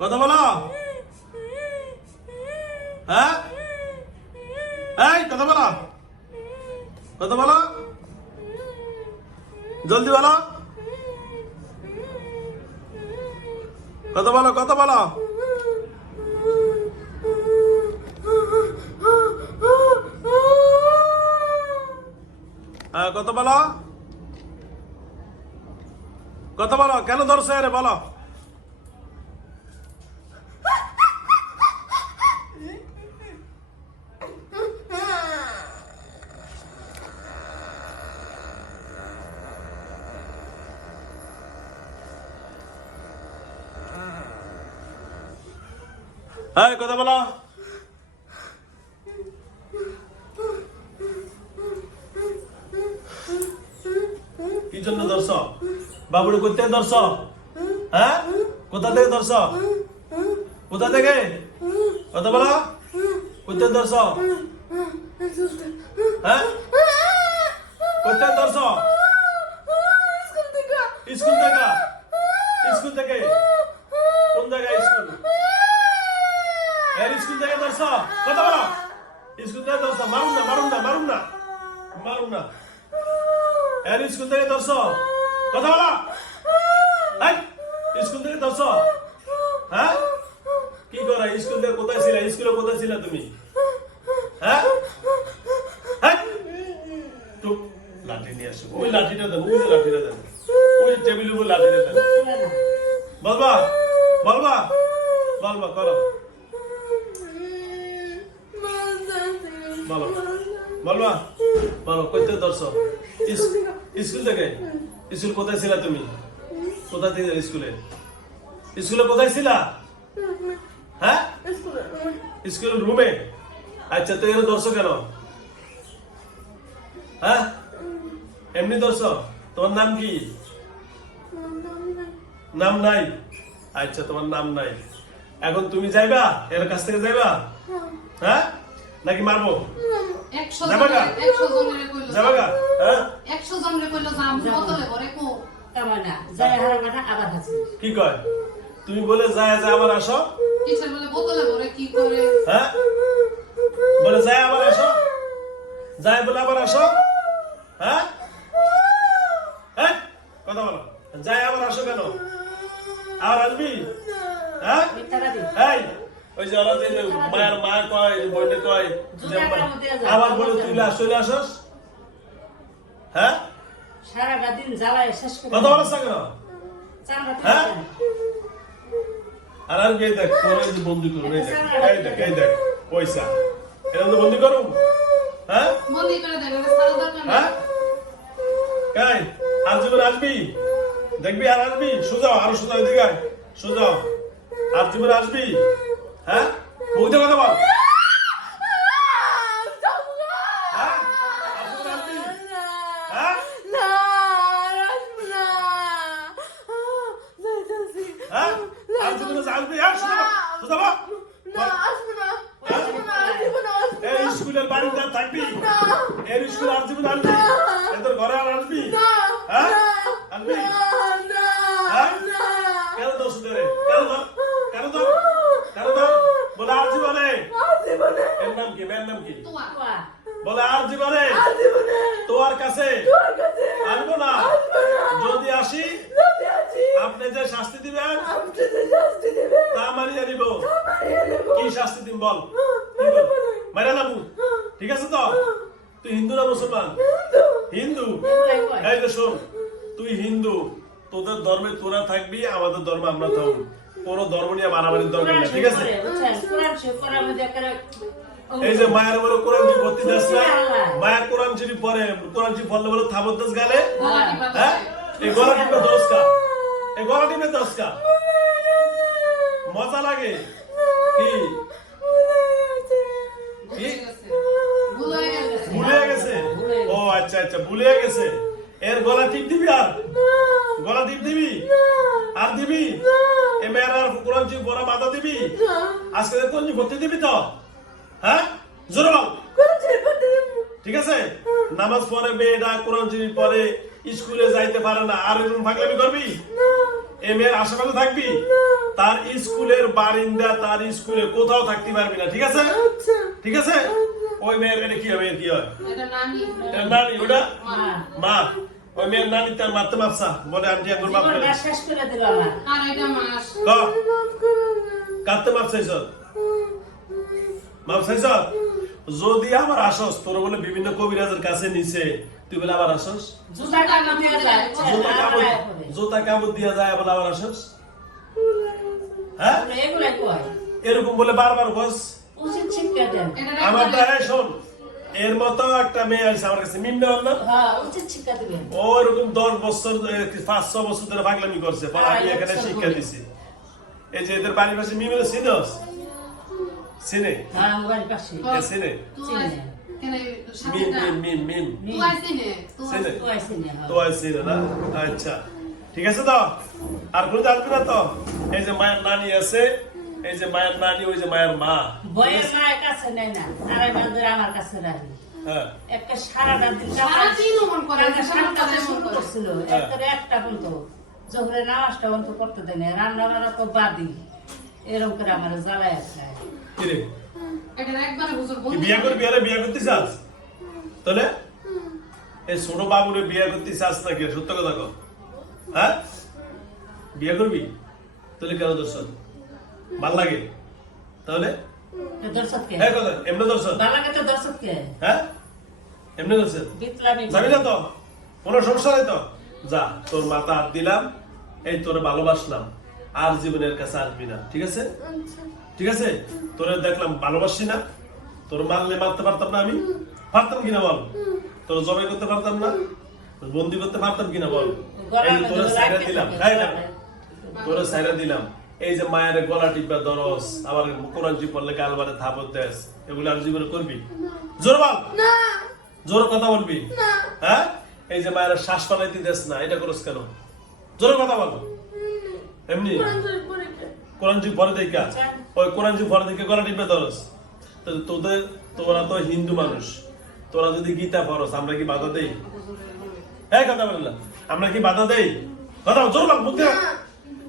কথা বলো। হ্যাঁ? এই, কথা বলো। কথা বলো। জলদি বলো। কথা বলো কথা বলো। হ্যাঁ কথা বলো। কথা বলো, কেন ধরছে রে বলো। হ্যাঁ কথা বলো। কি জন্য ধরছ? বাবুড়ি কোথায় ধরছ? হ্যাঁ? কোথা থেকে ধরছ? কোথা থেকে? কথা বলো। কোথায় ধরছ? হ্যাঁ? কোথায় ধরছ? স্কুল থেকে। স্কুল থেকে কোন জায়গায় স্কুল এর স্কুল থেকে ধরছ? কথা বলো। স্কুল থেকে ধরছ? মারুন না মারুন না মারুন না। মারুন না। এর স্কুল থেকে ধরছ? কথা বলো। স্কুল থেকে ধরছ? হ্যাঁ? কি করা? স্কুল থেকে কোথায় ছিলে? স্কুলে কোথায় ছিলে তুমি? হ্যাঁ? লাঠি নিয়ে আসো। ওই লাঠিটা ওই লাঠিটা দেন ওই টেবিলের বলবা বলবা বলবা, করো। বলো বলবা বলো কোথায় ধরছ? ইস- স্কুল থেকে? স্কুল কোথায় ছিলা তুমি? কোথায় থেকে স্কুলে? স্কুলে কোথায় ছিলা? হ্যাঁ? স্কুলের রুমে আচ্ছা তো এর ধরছো কেন? হ্যাঁ? এমনি ধরছো? তোমার নাম কি? নাম নাই? আচ্ছা তোমার নাম নাই। এখন তুমি যাইবা? এর কাছ থেকে যাইবা? হ্যাঁ? নাকি মারবো? একশো যাবা গা? জনের- একশো জনের কইলো যাবা হ্যাঁ? একশো জনের কইলো যাম। বদলে ঘরে কো। কামানা যায় হারা আবার হাসি। কি কয়? তুমি বলে যায় যায় আবার আসো? টিচার বলে বোতলে ঘরে কি করে? হ্যাঁ? বলে যায় আবার আসো? যায় বলে আবার আসো? হ্যাঁ? হ্যাঁ? কথা বলো। যায় আবার আসো কেন? আবার আসবি? হ্যাঁ? এই ওই যে ওরা যে মায়ের মা কয় কয় আবার বলে তুই চলে আসস? হ্যাঁ? সারাটা দিন জ্বালায় শেষ করে কথা বলছ কেন? হ্যাঁ? আর আর এই দেখ তোর যে বন্দি করুন এই দেখ এই দেখ পয়সা। এটা তো বন্দি হ্যাঁ? বন্দি করে দেবে সারা দরকার হ্যাঁ? এই আর জীবন আসবি? দেখবি আর আসবি? সোজা আরও সোজা এদিকে আয়। সোজা। আর জীবন আসবি? হ্যাঁ মুখ কথা বল হ্যাঁ? হ্যাঁ? হ্যাঁ? হ্যাঁ, স্কুলের বাড়িতে থাকবি এর স্কুল আর জীবন আসবি এদের ঘরে আর আসবি হ্যাঁ আসবি হ্যাঁ কেন দোষ ধরে কেন ধর কেন ধর কেন ধর বলে আর জীবনে এর নাম কি মেয়ের নাম কি? বলে আর জীবনে? তোমার কাছে আসব না। যদি আসি আপনি যে শাস্তি দিবেন তা মানিয়ে নিব। কি শাস্তি দিন বল। কি বল? নামু। ঠিক আছে তো? তুই হিন্দু না মুসলমান? হিন্দু। এই যে শোন তুই হিন্দু। তোদের ধর্মে তোরা থাকবি আমাদের ধর্মে আমরা থাকব। কোন ধর্ম নিয়ে মারামারির দরকার নেই ঠিক আছে? এই যে মায়ের বলে কোরআন শরীফ ভর্তি দাস না মায়া কোরআন শরীফ পড়ে কোরআন শরীফ পড়লে বলে থাবত দাস গালে। হ্যাঁ? এই গলা টিপে দোষকা এই গলা টিপে দোষকা মজা লাগে। কি? কি? ভুল গেছে। ও আচ্ছা আচ্ছা ভুলে গেছে। এর গলা টিপ দিবি আর? গলা টিপ দিবি? আর দিবি? এ মেয়ের আর কোরআন শরীফ পড়া বাধা দিবি? আজকে শরীফ ভর্তি দিবি তো হ্যাঁ জোরে বল ঠিক আছে? নামাজ পড়ে মেয়েটা কোরআন শরীফ পড়ে স্কুলে যাইতে পারে না আর এরকম পাগলামি করবি? এই মেয়ের আশেপাশে থাকবি? তার স্কুলের বারিন্দা তার স্কুলে কোথাও থাকতে পারবি না ঠিক আছে? ঠিক আছে? ওই মেয়ের এটা কি হবে কি হয়? নানি। ওটা? মা। ওই মেয়ের নানি তার মারতে মাপসা বলে আন্টি এখন মাপ করে। জীবনটা শেষ করে আমার যদি আবার আসস তোর বলে বিভিন্ন কবিরাজের কাছে নিছে তুই বলে আবার আসস? জুতা কামড় দিয়া যায় আবার আবার আসস? হ্যাঁ? আমরা এরকম বলে বারবার বস আমার শোন এর মতো একটা মেয়ে আছে আমার কাছে মিন্না না হ্যাঁ ও এরকম দশ বছর পাঁচ ছ বছর ধরে পাগলামি করছে আমি হ্যাঁ, এখানে শিক্ষা বলে। দিছি। এই যে এদের বাড়ির পাশে চিনে হ্যাঁ মোবাইল পাশে এ চিনে তুই আইস- কেন এই মিম মিম মিম মিম তুই আইসি নে, তুই চিনে আইসি। তো আইসি তো আছে না আচ্ছা ঠিক আছে তো আর কোনো আসবে না তো এই যে মায়ের নানি আছে এই যে মায়ের নানি ওই যে মায়ের মা বইয়ের মায়ের কাছে নেয় না আড়াই মাস ধরে আমার কাছে রাখি হ্যাঁ একটা সারাটা দিন করে, শুরু করছিল হ্যাঁ। একটা জোহরে নামাজটা বন্ধ করতে দেয় না রান্না বান্না তো বাদি এরকম করে আমার জ্বালায় খায়। কি রে? এটা একবারে হুজুর কি বলতে বিয়ে করবি আরে বিয়ে করতে চাস? তাহলে? এই ছোট বাবুরে বিয়ে করতে চাস নাকি সত্য কথা হ্যাঁ? বিয়ে করবি? তাহলে কেন দর্শন? ভালো লাগে? তাহলে? হ্যাঁ কথা এমনি তো দর্শককে হ্যাঁ? এমনি দর্শন? বিপ্লবী যাবি না তো? কোনো সমস্যা নেই তো? যা তোর মাথা হাত দিলাম এই তোর ভালোবাসলাম। আর জীবনের কাছে আসবি না ঠিক আছে? ঠিক আছে? তোরে দেখলাম ভালোবাসি না। তোর মারলে মারতে পারতাম না আমি। পারতাম কিনা বল? তোর জবাই করতে পারতাম না। বন্দি করতে পারতাম কিনা বল? এই যে সাইরা দিলাম। এই সাইরা দিলাম। এই যে মায়ের গলা টিপা দরস আবার কোরআন জি পড়লে গালবারে থাপত দেস এগুলো আর জীবনে করবি? জোর বল। জোর কথা বলবি? হ্যাঁ? এই যে মায়ের শ্বাস পালাইতে দেস না এটা করস কেন? জোরে কথা বল। এমনি? কোরআন জি পরে দেখা? ওই কোরআন জি পরে দেখে গলা টিপে ধরস? তোদের তোরা তো হিন্দু মানুষ। তোরা যদি গীতা পড়স আমরা কি বাধা দেই? হ্যাঁ কথা বল আমরা কি বাধা দেই? কথা জোর বল মুখ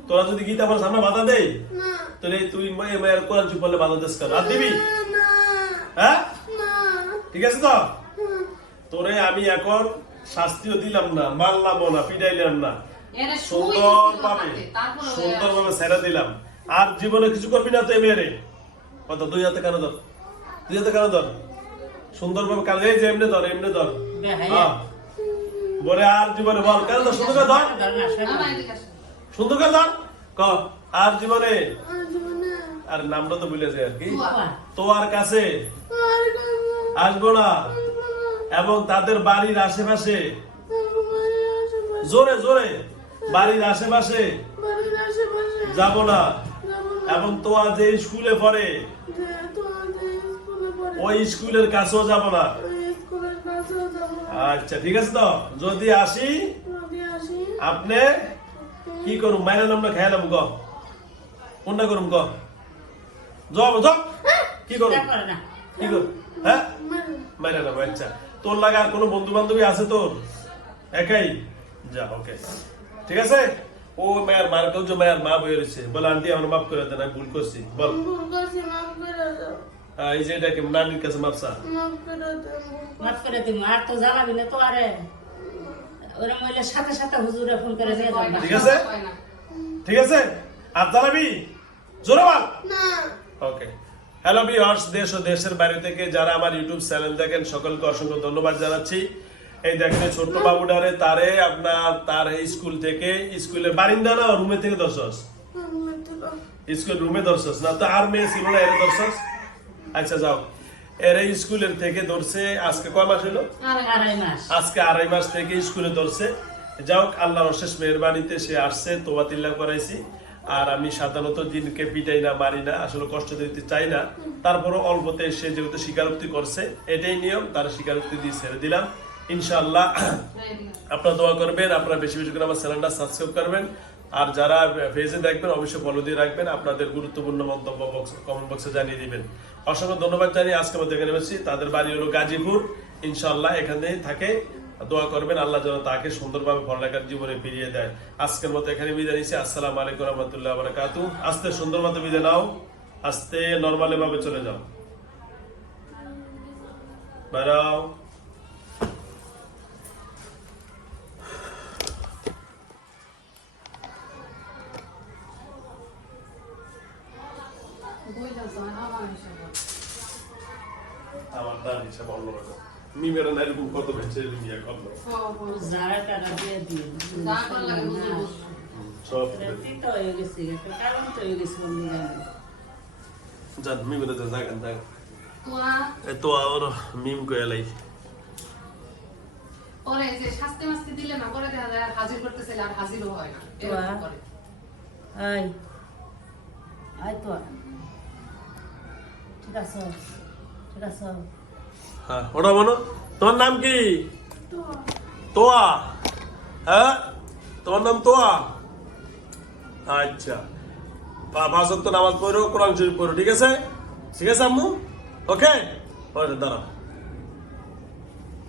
তোরা যদি গীতা পড়স আমরা বাধা দেই? তাহলে তুই মায়ের কোরআন জি পড়লে বাধা দেস কেন? আর দিবি? হ্যাঁ? ঠিক আছে তো? তোরে আমি এখন শাস্তিও দিলাম না মারলামও না পিটাইলাম না। এরা শুই সুন্দর দিছিল ভাবে তাকে, তারপরে ওরা সুন্দর ভাবে ছেড়ে দিলাম। আর জীবনে কিছু করবি না তো এই মেয়েরে। কত দুই হাতে কেন ধর। দুই হাতে কেন ধর। সুন্দর ভাবে কাল এই যে এমনি ধর এমনি ধর। হ্যাঁ। বলে আর জীবনে বল। কেন ধর সুন্দর ধর। সুন্দর করে ধর। ক আর জীবনে? আর নামটা তো ভুলে যায় আর কি। তোমার কাছে? আসব না। এবং তাদের বাড়ির আশেপাশে। জোরে জোরে। বাড়ির আশেপাশে? যাব না। এবং তোমার যে স্কুলে পড়ে ওই স্কুলের কাছেও যাব না। আচ্ছা ঠিক আছে তো? যদি আসি আপনি কি করুন? মাইনা নাম না খেয়ালাম গ। কোনটা করুন গ? যাব যাব কি করুন? কি করুন? হ্যাঁ? মাইনা নাম আচ্ছা। তোর লাগা আর কোনো বন্ধু বান্ধবী আছে তোর? একাই? যা ওকে। ঠিক আছে? ও মায়ের মার কেউ যে মায়ের মা বয়ে রয়েছে। বলে আন্টি আমার মাফ করে দেন আমি ভুল করছি। বল। এই যে এটা কি নানির কাছে মাপসা মাফ করে দিন আর তো জ্বালাবি না তো আরে। ওরা মহিলা সাথে সাথে হুজুরে ফোন করে দিয়ে ঠিক আছে? ঠিক আছে? আর জোরে বল। ওকে হ্যালো ভিউয়ার্স দেশ ও দেশের বাইরে থেকে যারা আমার ইউটিউব চ্যানেল দেখেন সকলকে অসংখ্য ধন্যবাদ জানাচ্ছি। এই দেখেন ছোট্ট বাবুটারে তারে আপনার তার স্কুল থেকে স্কুলের বারিন্দা না রুমে থেকে দর্শস স্কুল রুমে দর্শস না? তো আর মেয়ে ছিল না এর দর্শস আচ্ছা যাও। এর স্কুলের থেকে ধরছে আজকে কয় মাস হলো? আজকে আড়াই মাস থেকে স্কুলে ধরছে। যাও আল্লাহর অশেষ মেহরবানিতে সে আসছে তোবা তিল্লা করাইছি। আর আমি সাধারণত দিনকে পিটাই না মারি না আসলে কষ্ট দিতে চাই না। তারপরও অল্পতে সে যেহেতু স্বীকারোক্তি করছে এটাই নিয়ম তার স্বীকারোক্তি দিয়ে ছেড়ে দিলাম। ইনশাআল্লাহ আপনারা দোয়া করবেন, আপনারা বেশি বেশি করে আমার চ্যানেলটা সাবস্ক্রাইব করবেন। আর যারা পেজে দেখবেন, অবশ্যই ফলো দিয়ে রাখবেন। আপনাদের গুরুত্বপূর্ণ মন্তব্য বক্স কমেন্ট বক্সে জানিয়ে দিবেন। অসংখ্য ধন্যবাদ জানিয়ে আজকে আমরা দেখে নেমেছি তাদের বাড়ি হলো গাজীপুর। ইনশাআল্লাহ এখানেই থাকে। দোয়া করবেন, আল্লাহ যেন তাকে সুন্দরভাবে পড়ালেখার জীবনে ফিরিয়ে দেয়। আজকের মতো এখানে বিদায় নিচ্ছি। আসসালামু আলাইকুম রহমতুল্লাহ বারাকাতু। আস্তে সুন্দর মতো বিদায় নাও। আস্তে নর্মালি ভাবে চলে যাও। বেড়াও মিমের না এরকম কত বেঁচে মিয়া কত যারা টাকা দিয়ে দিয়ে যা সব তিতা হয়ে গেছে কারণ তো হয়ে গেছে জান মিমের তো জাগান তোরা এ তো আর মিম কয়ালাই পরে যে শাস্তি মাস্তি দিলে না পরে দেখা যায় হাজির করতেছিল আর হাজিরও হয় না এরকম করে আই আই তো ঠিক আছে ঠিক আছে হ্যাঁ ওটা বলো। তোমার নাম কি? তোয়া। হ্যাঁ? তোমার নাম তোয়া? আচ্ছা। পাঁচ নামাজ পড়ো, কোরআন শরীফ পড়ো, ঠিক আছে? ঠিক আছে, আম্মু? ওকে দাঁড়াও।